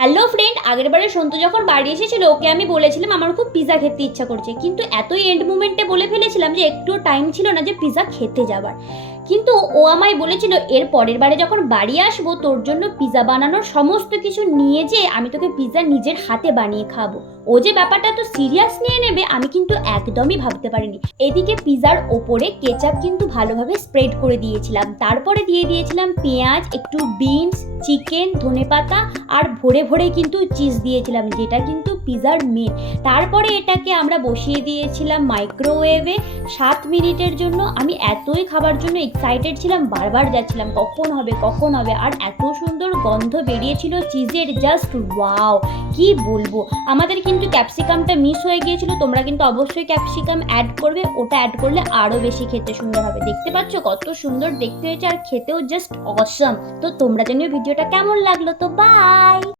Hello friend, আগের বারে সন্তু যখন বাড়ি এসেছিল ওকে আমি বলেছিলাম আমার খুব পিৎজা খেতে ইচ্ছা করছে, কিন্তু এতই এন্ড মুমেন্টে বলে ফেলেছিলাম যে একটু টাইম ছিল না যে পিৎজা খেতে যাবার। কিন্তু ও আমায় বলেছিল এর পরের বারে যখন বাড়ি আসবো তোর জন্য পিৎজা বানানোর সমস্ত কিছু নিয়ে যে আমি তোকে পিৎজা নিজের হাতে বানিয়ে খাবো। ও যে ব্যাপারটা তো সিরিয়াস নিয়ে নেবে আমি কিন্তু একদমই ভাবতে পারিনি। এদিকে পিৎজার ওপরে কেচাপ কিন্তু ভালোভাবে স্প্রেড করে দিয়েছিলাম, তারপরে দিয়ে দিয়েছিলাম পেঁয়াজ, একটু বিনস, চিকেন, ধনেপাতা আর ভরে ভরে কিন্তু চিজ দিয়েছিলাম, যেটা কিন্তু পিৎজার মেন। তারপরে এটাকে আমরা বসিয়ে দিয়েছিলাম মাইক্রোওয়েভে 7 মিনিটের জন্য। আমি এতই খাবার জন্য এক্সাইটেড ছিলাম, বারবার যাচ্ছিলাম কখন হবে কখন হবে, আর এত সুন্দর গন্ধ বেরিয়েছিল চিজের, জাস্ট ওয়াও কি বলবো। আমাদের কিন্তু ক্যাপসিকামটা মিস হয়ে গিয়েছিল, তোমরা কিন্তু অবশ্যই ক্যাপসিকাম অ্যাড করবে, ওটা অ্যাড করলে আরও বেশি খেতে সুন্দর হবে। দেখতে পাচ্ছ কত সুন্দর দেখতে হয়েছে আর খেতেও জাস্ট অসম। তো তোমরা জানিও ভিডিওটা কেমন লাগলো। তো বাই।